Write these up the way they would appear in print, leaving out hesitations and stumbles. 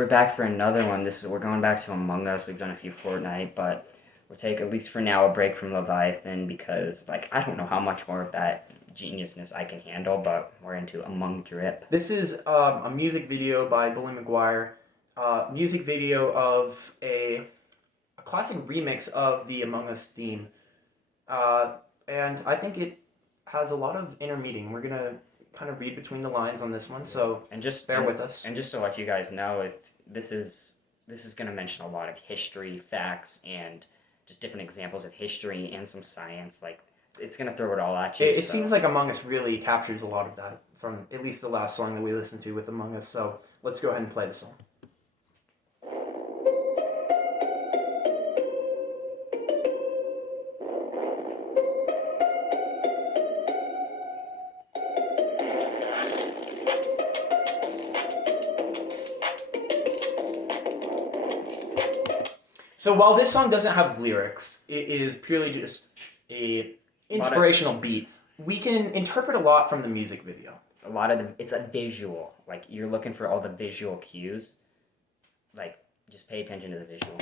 we're back for another one. We're going back to Among Us. We've done a few Fortnite, but we'll take at least for now a break from Leviathan because I don't know how much more of that geniusness I can handle, but we're into Among Drip. This is a music video by Bully McGuire. Music video of a classic remix of the Among Us theme. And I think it has a lot of inner meaning. We're gonna kind of read between the lines on this one, so bear with us. And just to let you guys know, this is going to mention a lot of history, facts, and just different examples of history and some science. It's going to throw it all at you. It seems like Among Us really captures a lot of that from at least the last song that we listened to with Among Us. So let's go ahead and play the song. So while this song doesn't have lyrics, it is purely just a inspirational beat. We can interpret a lot from the music video. It's a visual. You're looking for all the visual cues. Just pay attention to the visual.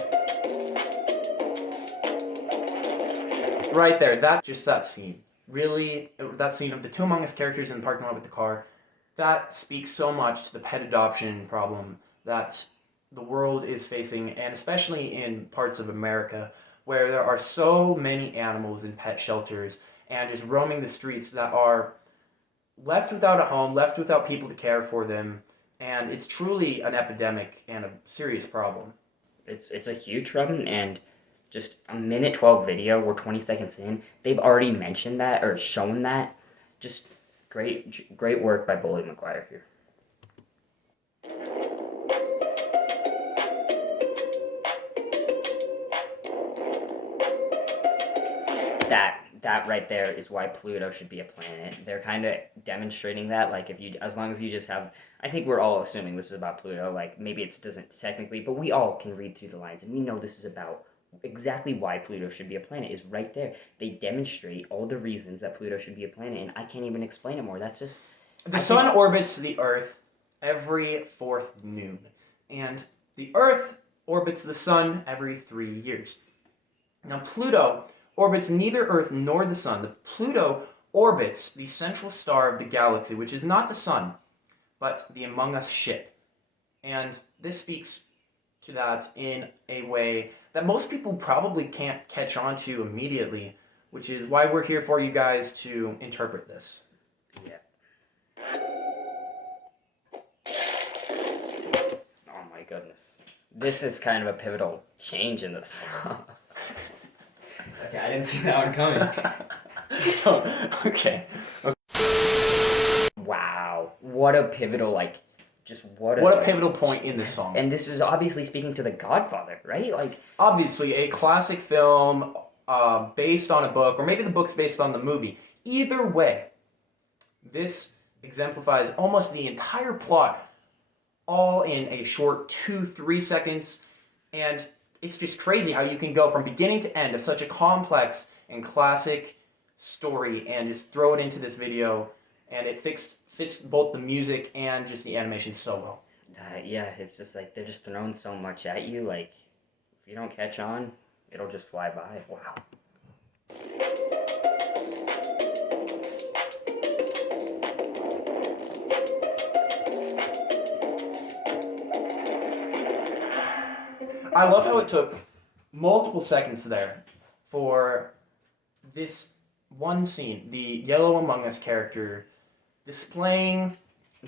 Right there, that scene. Really, that scene of the two Among Us characters in the parking lot with the car, that speaks so much to the pet adoption problem that the world is facing, and especially in parts of America where there are so many animals in pet shelters and just roaming the streets that are left without a home, left without people to care for them, and it's truly an epidemic and a serious problem. It's a huge problem, and just a minute 12 video, we're 20 seconds in, they've already mentioned that or shown that. Just great work by Bully McGuire here. That right there is why Pluto should be a planet. They're kind of demonstrating that, as long as you just have, I think we're all assuming this is about Pluto, maybe it doesn't technically, but we all can read through the lines, and we know this is about exactly why Pluto should be a planet is right there. They demonstrate all the reasons that Pluto should be a planet, and I can't even explain it more. That's just... The sun orbits the Earth every 4th noon, and the Earth orbits the sun every 3 years. Now, Pluto orbits neither Earth nor the sun. The Pluto orbits the central star of the galaxy, which is not the sun, but the Among Us ship. And this speaks to that in a way that most people probably can't catch on to immediately, which is why we're here for you guys to interpret this. Yeah. Oh my goodness. This is kind of a pivotal change in the song. Okay, I didn't see that one coming. Okay. Wow. What a pivotal, what a pivotal point in this song. And this is obviously speaking to The Godfather, right? Obviously, a classic film based on a book, or maybe the book's based on the movie. Either way, this exemplifies almost the entire plot, all in a short 2-3 seconds, and it's just crazy how you can go from beginning to end of such a complex and classic story and just throw it into this video, and it fits both the music and just the animation so well. Yeah, it's just they're just throwing so much at you. If you don't catch on, it'll just fly by. Wow. I love how it took multiple seconds there for this one scene, the Yellow Among Us character displaying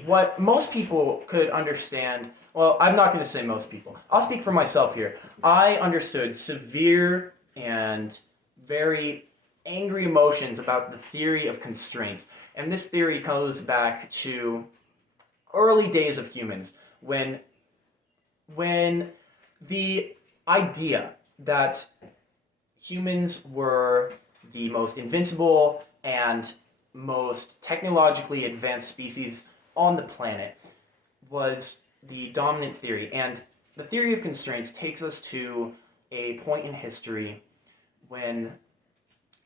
what most people could understand. Well, I'm not going to say most people. I'll speak for myself here. I understood severe and very angry emotions about the theory of constraints. And this theory goes back to early days of humans when the idea that humans were the most invincible and most technologically advanced species on the planet was the dominant theory. And the theory of constraints takes us to a point in history when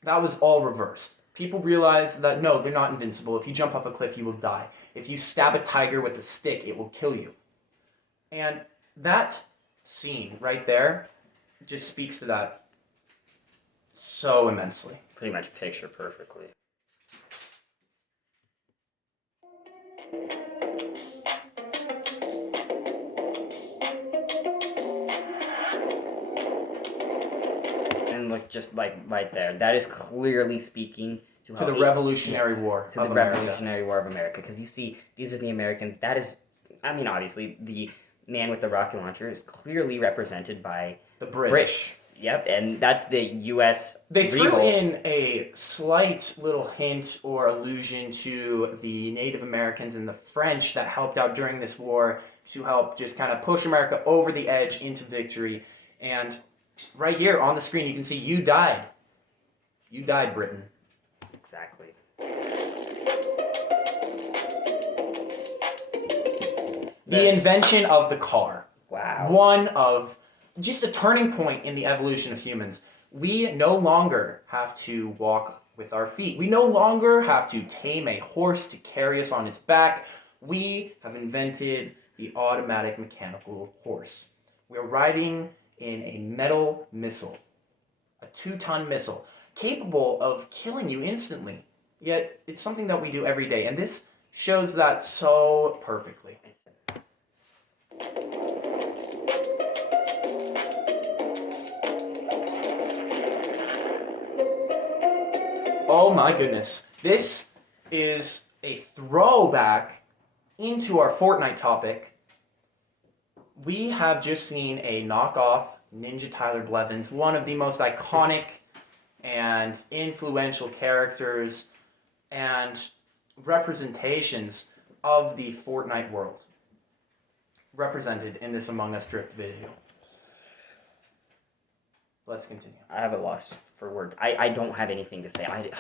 that was all reversed. People realized that no, they're not invincible. If you jump off a cliff, you will die. If you stab a tiger with a stick, it will kill you. And that scene right there just speaks to that so immensely. Pretty much picture perfectly. And look, just like right there, that is clearly speaking to the Revolutionary War to of the America. Revolutionary War of America, because you see, these are the Americans. That is, I mean, obviously, the man with the rocket launcher is clearly represented by The British. Yep, and that's the U.S. They threw revolts. in a slight little hint or allusion to the Native Americans and the French that helped out during this war to help just kind of push America over the edge into victory. And right here on the screen, you can see you died. You died, Britain. Exactly. The invention of the car. Wow. One of just a turning point in the evolution of humans. We no longer have to walk with our feet. We no longer have to tame a horse to carry us on its back. We have invented the automatic mechanical horse. We're riding in a metal missile, a 2-ton missile, capable of killing you instantly. Yet it's something that we do every day, and this shows that so perfectly. Oh my goodness. This is a throwback into our Fortnite topic. We have just seen a knockoff Ninja Tyler Blevins, one of the most iconic and influential characters and representations of the Fortnite world, represented in this Among Us Drift video. Let's continue. I have a loss for words. I don't have anything to say.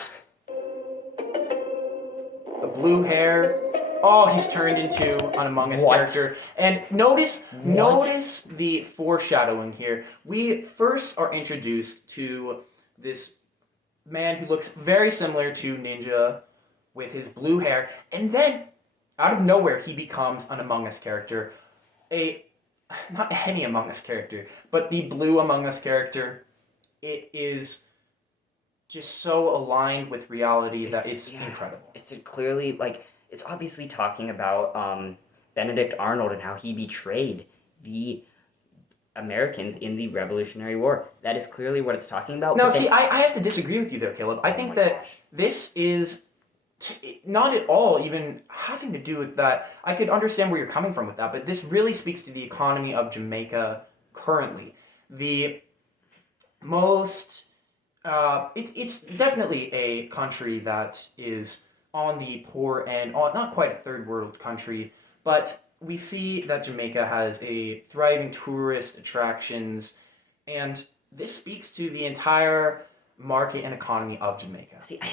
The blue hair. Oh, he's turned into an Among Us character. And notice the foreshadowing here. We first are introduced to this man who looks very similar to Ninja with his blue hair. And then, out of nowhere, he becomes an Among Us character. Not any Among Us character, but the blue Among Us character. It is just so aligned with reality that it's incredible. It's clearly, like, it's obviously talking about Benedict Arnold and how he betrayed the Americans in the Revolutionary War. That is clearly what it's talking about. No, see, I have to disagree with you there, Caleb. I think that this is not at all even having to do with that. I could understand where you're coming from with that, but this really speaks to the economy of Jamaica currently. The most, it's definitely a country that is on the poor end, not quite a third world country, but we see that Jamaica has a thriving tourist attractions, and this speaks to the entire market and economy of Jamaica. See, I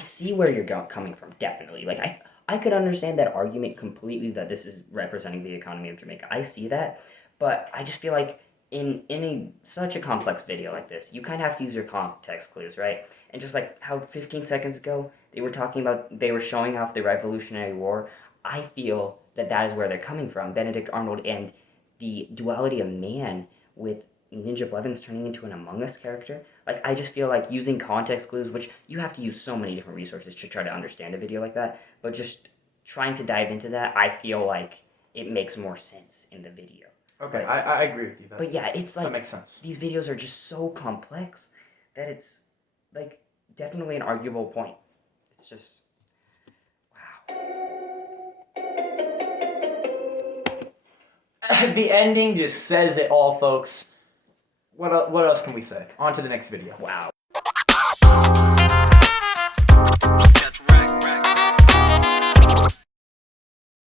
see where you're coming from, definitely. Like, I could understand that argument completely, that this is representing the economy of Jamaica. I see that, but I just feel like in such a complex video like this, you kind of have to use your context clues, right? And just like how 15 seconds ago, they were showing off the Revolutionary War, I feel that is where they're coming from. Benedict Arnold and the duality of man with Ninja Blevins turning into an Among Us character. Like, I just feel like using context clues, which you have to use so many different resources to try to understand a video like that, but just trying to dive into that, I feel like it makes more sense in the video. Okay, I agree with you. But yeah, it's like, that makes sense. These videos are just so complex that it's, like, definitely an arguable point. It's just, wow. The ending just says it all, folks. What else can we say? On to the next video. Wow.